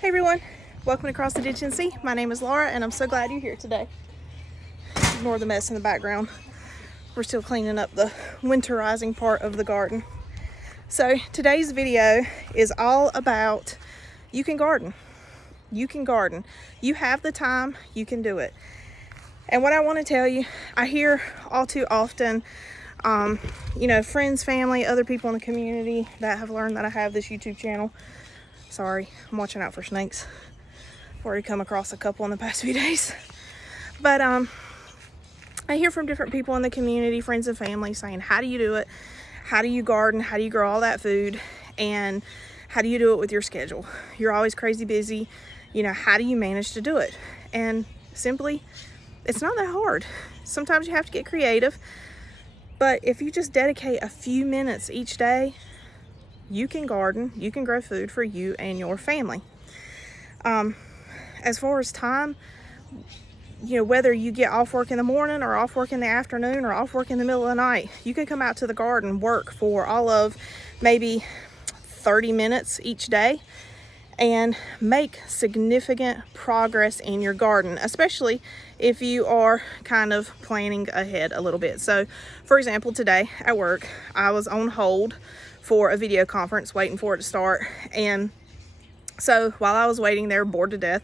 Hey everyone, welcome to Cross the Ditch and See. My name is Laura and I'm so glad you're here today. Ignore the mess in the background. We're still cleaning up the winterizing part of the garden. So today's video is all about you can garden. You can garden. You have the time, you can do it. And what I want to tell you, I hear all too often, friends, family, other people in the community that have learned that I have this YouTube channel. Sorry, I'm watching out for snakes. I've already come across a couple in the past few days. But I hear from different people in the community, friends and family, saying, how do you do it? How do you garden? How do you grow all that food? And how do you do it with your schedule? You're always crazy busy. How do you manage to do it? And simply, it's not that hard. Sometimes you have to get creative. But if you just dedicate a few minutes each day, you can garden, you can grow food for you and your family. As far as time, whether you get off work in the morning or off work in the afternoon or off work in the middle of the night, you can come out to the garden, work for all of maybe 30 minutes each day and make significant progress in your garden, especially if you are kind of planning ahead a little bit. So, for example, today at work, I was on hold for a video conference waiting for it to start, and so while I was waiting there bored to death,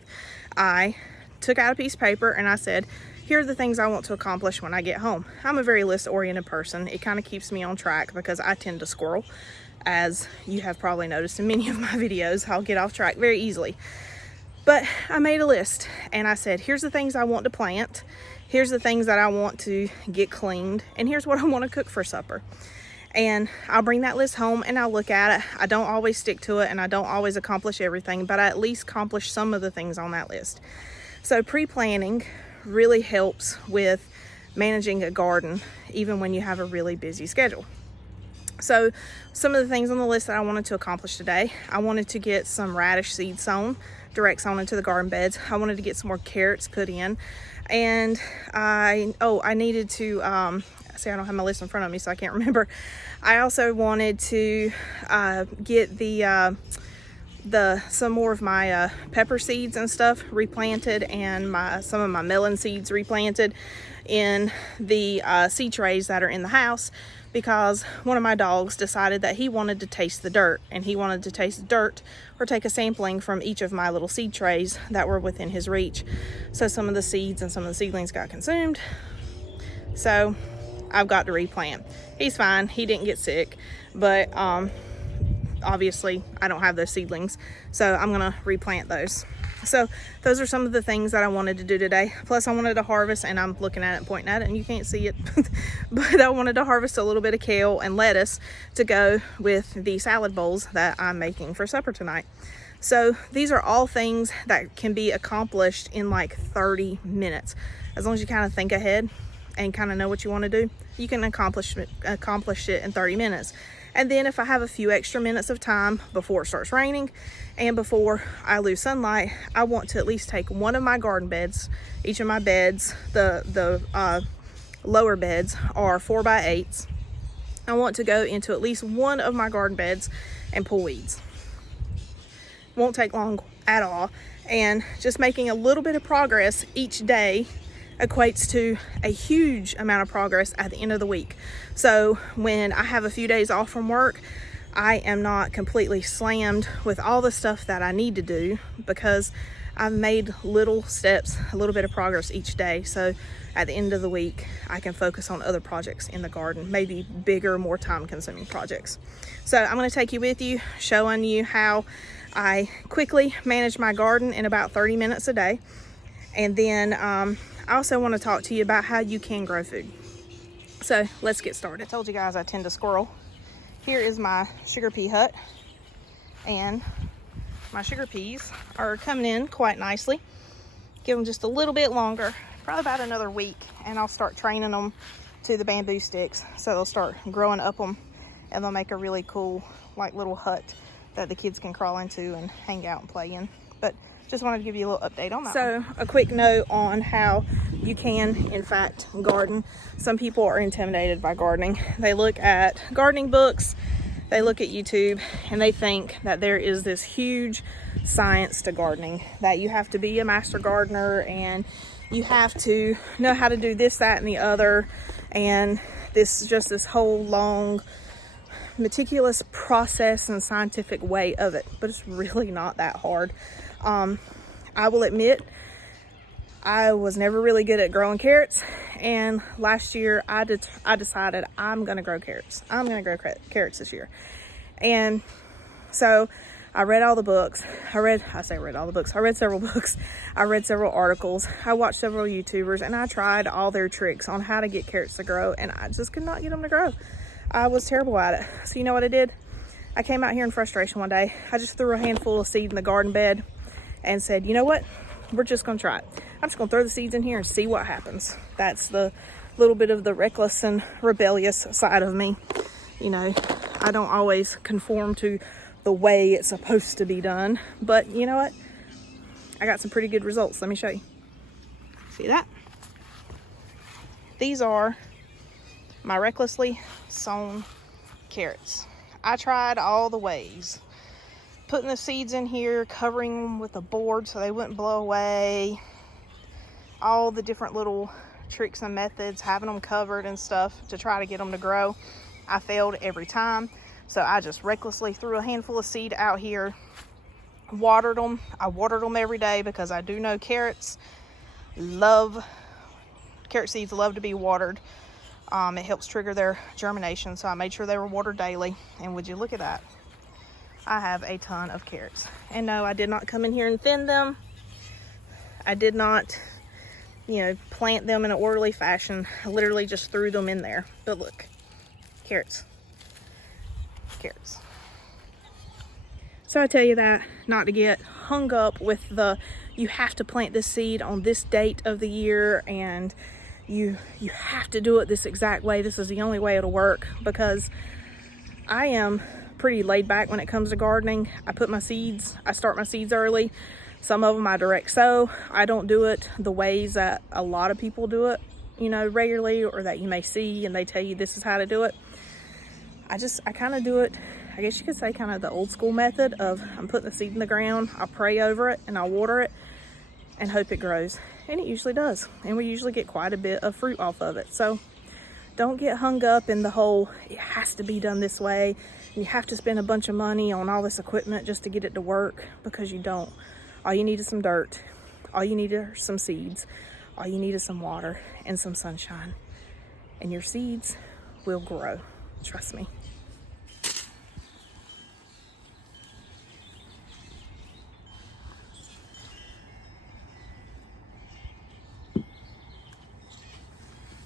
I took out a piece of paper and I said, here are the things I want to accomplish when I get home. I'm a very list oriented person. It kind of keeps me on track because I tend to squirrel, as you have probably noticed in many of my videos. I'll get off track very easily. But I made a list and I said, here's the things I want to plant, here's the things that I want to get cleaned, and here's what I want to cook for supper. And I'll bring that list home and I'll look at it. I don't always stick to it and I don't always accomplish everything, but I at least accomplish some of the things on that list. So pre-planning really helps with managing a garden, even when you have a really busy schedule. So some of the things on the list that I wanted to accomplish today, I wanted to get some radish seeds sown, direct sown into the garden beds. I wanted to get some more carrots put in. And I needed to, see, I don't have my list in front of me, so I can't remember. I also wanted to get some more of my pepper seeds and stuff replanted, and some of my melon seeds replanted in the seed trays that are in the house, because one of my dogs decided that he wanted to taste the dirt, and he wanted to taste the dirt or take a sampling from each of my little seed trays that were within his reach. So some of the seeds and some of the seedlings got consumed. So I've got to replant. He's fine, he didn't get sick, but obviously I don't have those seedlings, so I'm gonna replant those. So those are some of the things that I wanted to do today. Plus I wanted to harvest, and I'm looking at it and pointing at it and you can't see it, but I wanted to harvest a little bit of kale and lettuce to go with the salad bowls that I'm making for supper tonight. So these are all things that can be accomplished in like 30 minutes. As long as you kind of think ahead and kind of know what you want to do, you can accomplish it in 30 minutes. And then if I have a few extra minutes of time before it starts raining and before I lose sunlight, I want to at least take one of my garden beds. Each of my beds, the lower beds are 4x8s. I want to go into at least one of my garden beds and pull weeds. Won't take long at all. And just making a little bit of progress each day equates to a huge amount of progress at the end of the week. So when I have a few days off from work, I am not completely slammed with all the stuff that I need to do, because I've made little steps, a little bit of progress each day. So at the end of the week, I can focus on other projects in the garden, maybe bigger, more time-consuming projects. So I'm going to take you with you, showing you how I quickly manage my garden in about 30 minutes a day. And then I also want to talk to you about how you can grow food. So let's get started. I told you guys I tend to squirrel. Here is my sugar pea hut, and my sugar peas are coming in quite nicely. Give them just a little bit longer, probably about another week, and I'll start training them to the bamboo sticks, so they'll start growing up them, and they'll make a really cool like little hut that the kids can crawl into and hang out and play in. But just wanted to give you a little update on that. So a quick note on how you can in fact garden. Some people are intimidated by gardening. They look at gardening books they look at YouTube and they think that there is this huge science to gardening, that you have to be a master gardener and you have to know how to do this, that, and the other, and this whole long meticulous process and scientific way of it. But it's really not that hard. I will admit, I was never really good at growing carrots, and last year I decided I'm gonna grow carrots. I'm gonna grow carrots this year. And so I read all the books. I read several books. I read several articles. I watched several YouTubers, and I tried all their tricks on how to get carrots to grow, and I just could not get them to grow. I was terrible at it. So you know what I did? I came out here in frustration one day. I just threw a handful of seed in the garden bed and said, you know what? We're just gonna try it. I'm just gonna throw the seeds in here and see what happens. That's the little bit of the reckless and rebellious side of me. You know, I don't always conform to the way it's supposed to be done, but you know what? I got some pretty good results. Let me show you. See that? These are my recklessly sown carrots. I tried all the ways. Putting the seeds in here, covering them with a board so they wouldn't blow away. All the different little tricks and methods, having them covered and stuff to try to get them to grow. I failed every time. So I just recklessly threw a handful of seed out here, watered them. I watered them every day because I do know carrot seeds love to be watered. It helps trigger their germination, so I made sure they were watered daily. And would you look at that? I have a ton of carrots. And no, I did not come in here and thin them. I did not, plant them in an orderly fashion. I literally just threw them in there. But look, carrots. So I tell you that not to get hung up with you have to plant this seed on this date of the year, and you have to do it this exact way. This is the only way it'll work, because I am pretty laid back when it comes to gardening. I start my seeds early. Some of them I direct sow. I don't do it the ways that a lot of people do it, regularly, or that you may see and they tell you this is how to do it. I kind of do it, I guess you could say, kind of the old school method of I'm putting the seed in the ground, I pray over it, and I water it and hope it grows. And it usually does. And we usually get quite a bit of fruit off of it. So don't get hung up in the whole, it has to be done this way, and you have to spend a bunch of money on all this equipment just to get it to work, because you don't. All you need is some dirt. All you need are some seeds. All you need is some water and some sunshine. And your seeds will grow. Trust me.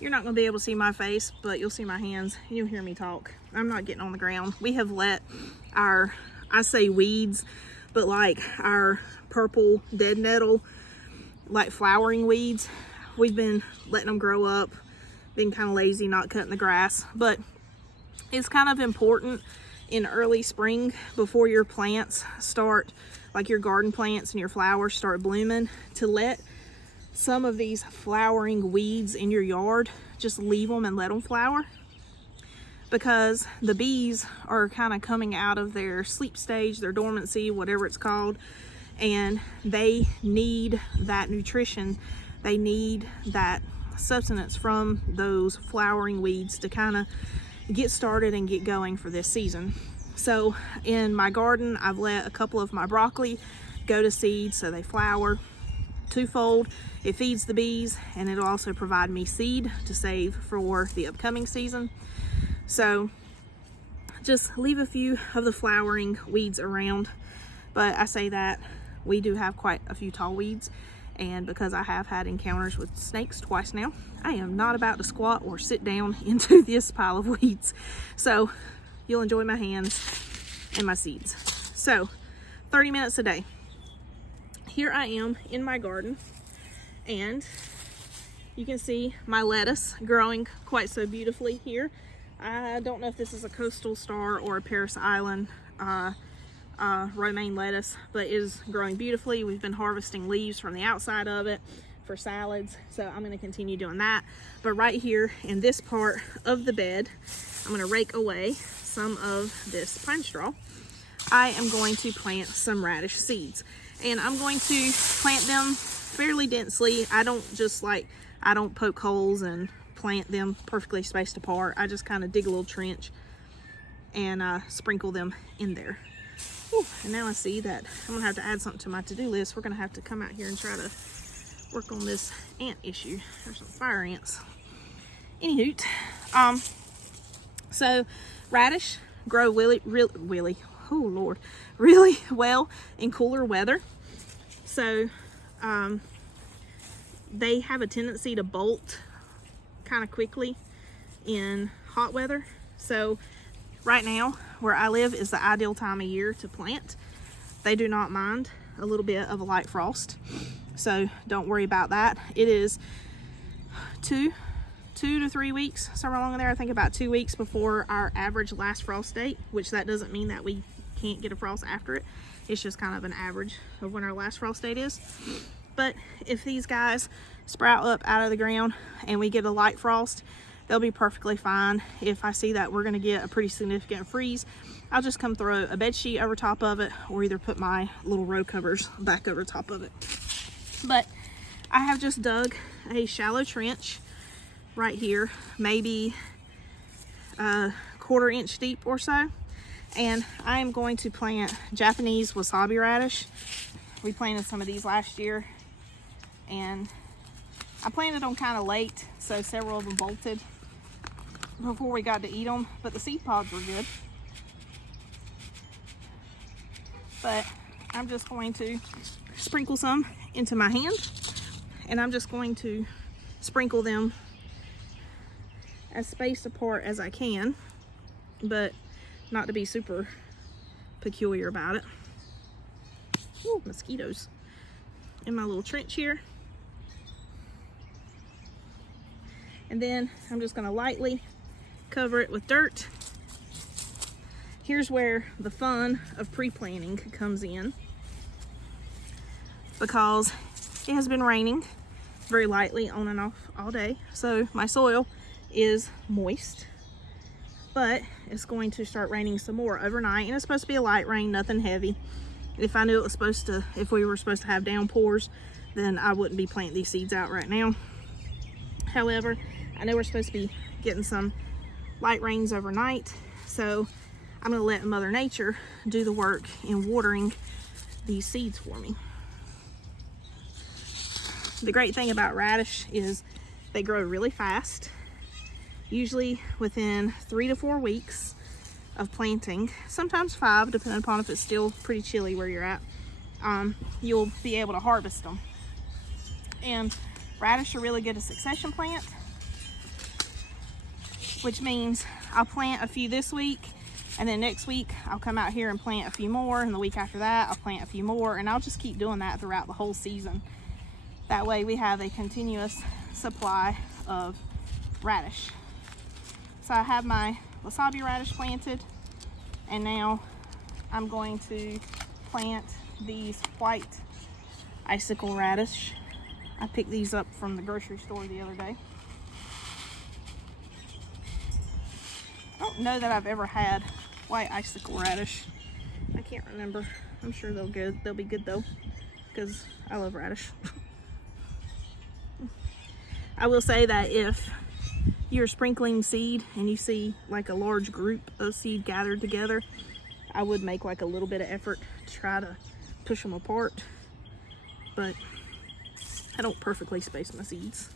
You're not going to be able to see my face, but you'll see my hands. You'll hear me talk. I'm not getting on the ground. We have let I say weeds, but like our purple dead nettle, like flowering weeds, we've been letting them grow up. Been kind of lazy, not cutting the grass. But it's kind of important in early spring, before your plants start, like your garden plants and your flowers start blooming, to let some of these flowering weeds in your yard, just leave them and let them flower, because the bees are kind of coming out of their sleep stage, their dormancy, whatever it's called, and they need that nutrition. They need that substance from those flowering weeds to kind of get started and get going for this season. So in my garden, I've let a couple of my broccoli go to seed, so they flower twofold. It feeds the bees, and it'll also provide me seed to save for the upcoming season. So just leave a few of the flowering weeds around. But I say that we do have quite a few tall weeds, and because I have had encounters with snakes twice now, I am not about to squat or sit down into this pile of weeds. So you'll enjoy my hands and my seeds. So 30 minutes a day. Here I am in my garden, and you can see my lettuce growing quite so beautifully here. I don't know if this is a Coastal Star or a Paris Island romaine lettuce, but it is growing beautifully. We've been harvesting leaves from the outside of it, for salads, so I'm going to continue doing that. But right here in this part of the bed, I'm going to rake away some of this pine straw. I am going to plant some radish seeds, and I'm going to plant them fairly densely. I don't poke holes and plant them perfectly spaced apart. I just kind of dig a little trench and sprinkle them in there. Ooh, and now I see that I'm gonna have to add something to my to-do list. We're gonna have to come out here and try to work on this ant issue. There's some fire ants. Anywho, so radish grow really well in cooler weather. So they have a tendency to bolt kind of quickly in hot weather. So right now where I live is the ideal time of year to plant. They do not mind a little bit of a light frost, so don't worry about that. It is 2 to 3 weeks, somewhere along in there. I think about 2 weeks before our average last frost date, which that doesn't mean that we can't get a frost after it. It's just kind of an average of when our last frost date is. But if these guys sprout up out of the ground and we get a light frost, they'll be perfectly fine. If I see that we're gonna get a pretty significant freeze, I'll just come throw a bed sheet over top of it, or either put my little row covers back over top of it. But I have just dug a shallow trench right here, maybe a 1/4 inch deep or so, and I am going to plant Japanese wasabi radish. We planted some of these last year, and I planted them kind of late, so several of them bolted before we got to eat them, but the seed pods were good. But I'm just going to sprinkle some into my hand, and I'm just going to sprinkle them as spaced apart as I can, but not to be super peculiar about it. Ooh, mosquitoes in my little trench here. And then I'm just gonna lightly cover it with dirt. Here's where the fun of pre-planting comes in, because it has been raining very lightly on and off all day. So my soil is moist, but it's going to start raining some more overnight, and it's supposed to be a light rain, nothing heavy. If I knew it was supposed to, if we were supposed to have downpours, then I wouldn't be planting these seeds out right now. However, I know we're supposed to be getting some light rains overnight, so I'm going to let Mother Nature do the work in watering these seeds for me. The great thing about radish is they grow really fast, usually within 3 to 4 weeks of planting, sometimes 5, depending upon if it's still pretty chilly where you're at. You'll be able to harvest them. And radish are really good at succession plant, which means I'll plant a few this week, and then next week I'll come out here and plant a few more, and the week after that I'll plant a few more, and I'll just keep doing that throughout the whole season. That way we have a continuous supply of radish. So I have my wasabi radish planted, and now I'm going to plant these white icicle radish. I picked these up from the grocery store the other day. I don't know that I've ever had white icicle radish. I can't remember. I'm sure they'll be good though, because I love radish. I will say that if you're sprinkling seed and you see like a large group of seed gathered together, I would make like a little bit of effort to try to push them apart, but I don't perfectly space my seeds.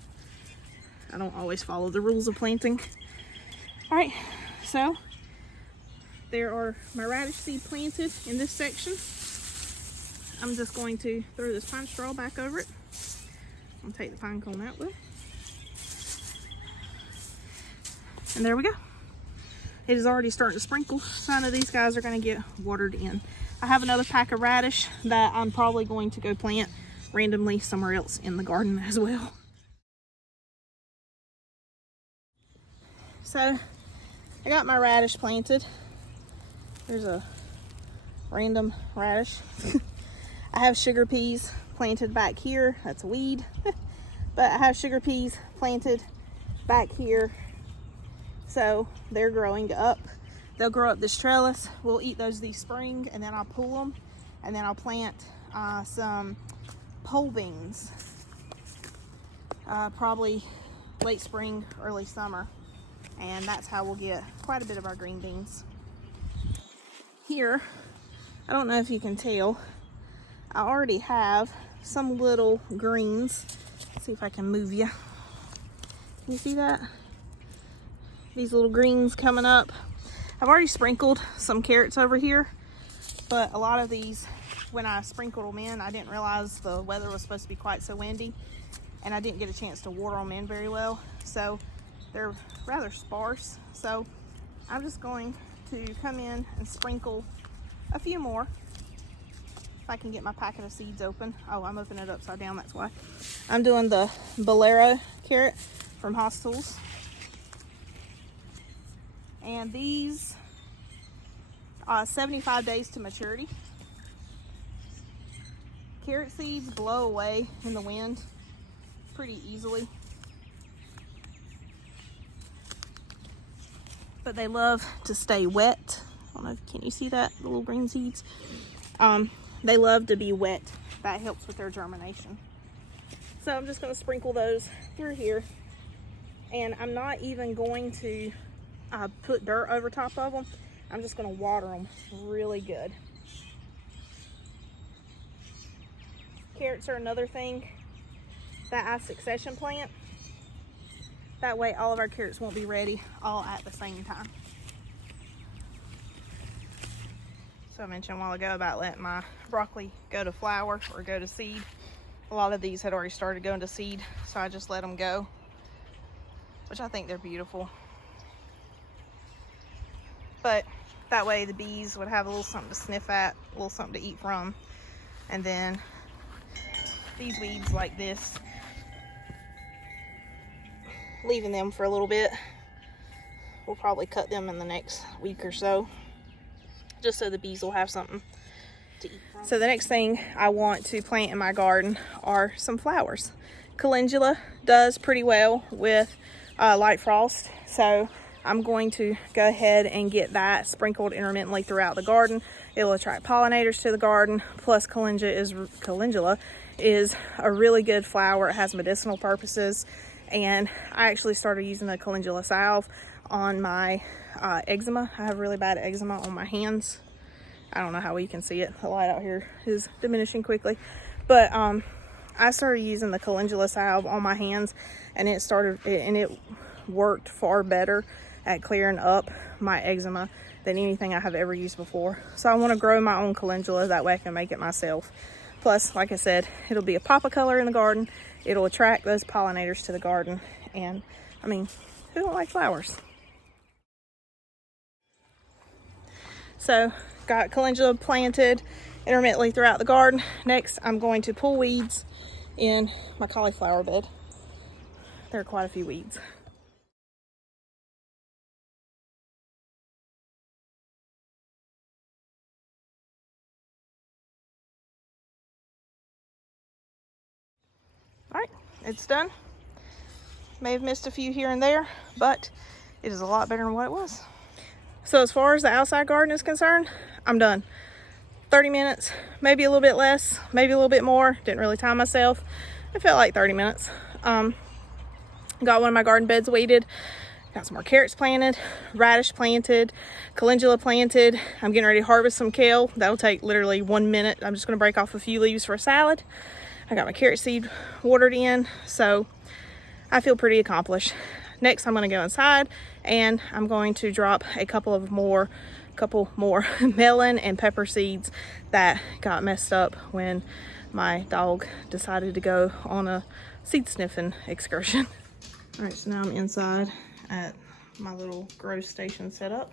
I don't always follow the rules of planting. All right, so there are my radish seed planted in this section. I'm just going to throw this pine straw back over it. I'll take the pine cone out though. And there we go. It is already starting to sprinkle, so I know these guys are going to get watered in. I have another pack of radish that I'm probably going to go plant randomly somewhere else in the garden as well. So I got my radish planted. There's a random radish. I have sugar peas planted back here. That's a weed. But I have sugar peas planted back here, so they're growing up. They'll grow up this trellis. We'll eat those this spring, and then I'll pull them, and then I'll plant some pole beans, probably late spring, early summer, and that's how we'll get quite a bit of our green beans. Here, I don't know if you can tell, I already have some little greens. Let's see if I can move you. Can you see that? These little greens coming up. I've already sprinkled some carrots over here, but a lot of these, when I sprinkled them in, I didn't realize the weather was supposed to be quite so windy, and I didn't get a chance to water them in very well, so they're rather sparse. So I'm just going to come in and sprinkle a few more. If I can get my packet of seeds open. Oh, I'm opening it upside down, that's why. I'm doing the Bolero carrot from Haas Tools. And these 75 days to maturity. Carrot seeds blow away in the wind pretty easily, but they love to stay wet. I don't know if, can you see that, the little green seeds? They love to be wet. That helps with their germination. So I'm just going to sprinkle those through here, and I'm not even going to put dirt over top of them. I'm just going to water them really good. Carrots are another thing that I succession plant. That way all of our carrots won't be ready all at the same time. So I mentioned a while ago about letting my broccoli go to flower or go to seed. A lot of these had already started going to seed, so I just let them go, which I think they're beautiful. But that way the bees would have a little something to sniff at, a little something to eat from. And then these weeds like this, leaving them for a little bit. We'll probably cut them in the next week or so, just so the bees will have something to eat from. So the next thing I want to plant in my garden are some flowers. Calendula does pretty well with light frost, so I'm going to go ahead and get that sprinkled intermittently throughout the garden. It will attract pollinators to the garden. Plus calendula is a really good flower. It has medicinal purposes, and I actually started using the calendula salve on my eczema. I have really bad eczema on my hands. I don't know how you can see it. The light out here is diminishing quickly, but I started using the calendula salve on my hands, and it worked far better at clearing up my eczema than anything I have ever used before. So I want to grow my own calendula, that way I can make it myself. Plus, like I said, it'll be a pop of color in the garden. It'll attract those pollinators to the garden, and I mean, who don't like flowers? So got calendula planted intermittently throughout the garden. Next, I'm going to pull weeds in my cauliflower bed. There are quite a few weeds. All right, it's done. May have missed a few here and there, but it is a lot better than what it was. So as far as the outside garden is concerned, I'm done. 30 minutes, maybe a little bit less, maybe a little bit more. Didn't really time myself. It felt like 30 minutes. Got one of my garden beds weeded. Got some more carrots planted, radish planted, calendula planted. I'm getting ready to harvest some kale. That'll take literally 1 minute. I'm just gonna break off a few leaves for a salad. I got my carrot seed watered in, so I feel pretty accomplished. Next, I'm gonna go inside and I'm going to drop a couple more melon and pepper seeds that got messed up when my dog decided to go on a seed sniffing excursion. All right, so now I'm inside at my little grow station setup.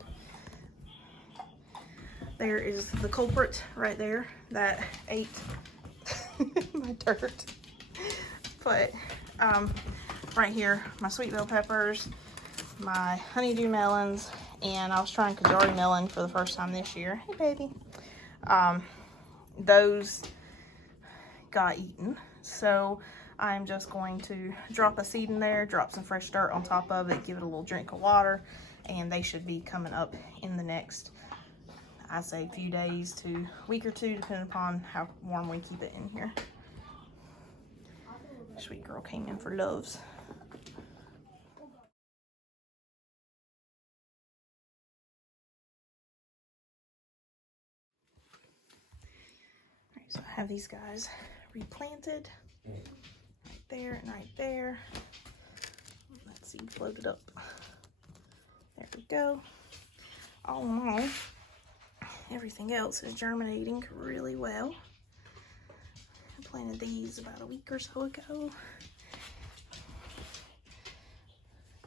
There is the culprit right there that ate my dirt. But right here, my sweet bell peppers, my honeydew melons, and I was trying Kajari melon for the first time this year. Hey, baby. Those got eaten. So I'm just going to drop a seed in there, drop some fresh dirt on top of it, give it a little drink of water, and they should be coming up in the next, I say, few days to week or two, depending upon how warm we keep it in here. Sweet girl came in for loves. Alright, so I have these guys replanted right there and right there. Let's see, floated up. There we go. All in all, everything else is germinating really well. I planted these about a week or so ago.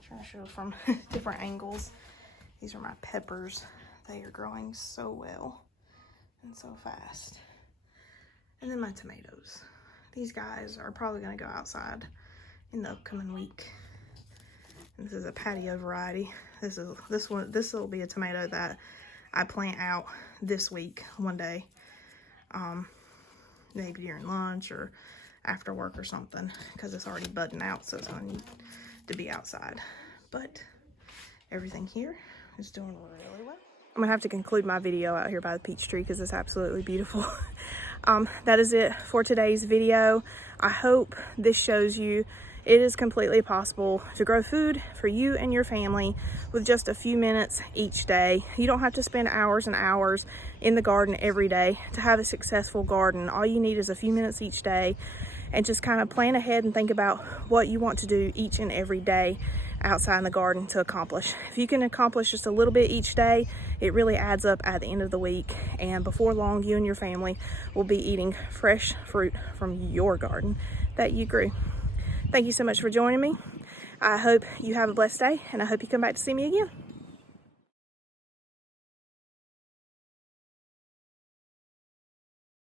Trying to show from different angles. These are my peppers. They are growing so well and so fast. And then my tomatoes. These guys are probably going to go outside in the upcoming week. And this is a patio variety. This will be a tomato that I plant out this week one day. Maybe during lunch or after work or something, because it's already budding out, so it's going to need to be outside. But everything here is doing really well. I'm gonna have to conclude my video out here by the peach tree because it's absolutely beautiful. That is it for today's video. I hope this shows you it is completely possible to grow food for you and your family with just a few minutes each day. You don't have to spend hours and hours in the garden every day to have a successful garden. All you need is a few minutes each day, and just kind of plan ahead and think about what you want to do each and every day outside in the garden to accomplish. If you can accomplish just a little bit each day, it really adds up at the end of the week, and before long you and your family will be eating fresh fruit from your garden that you grew. Thank you so much for joining me. I hope you have a blessed day, and I hope you come back to see me again.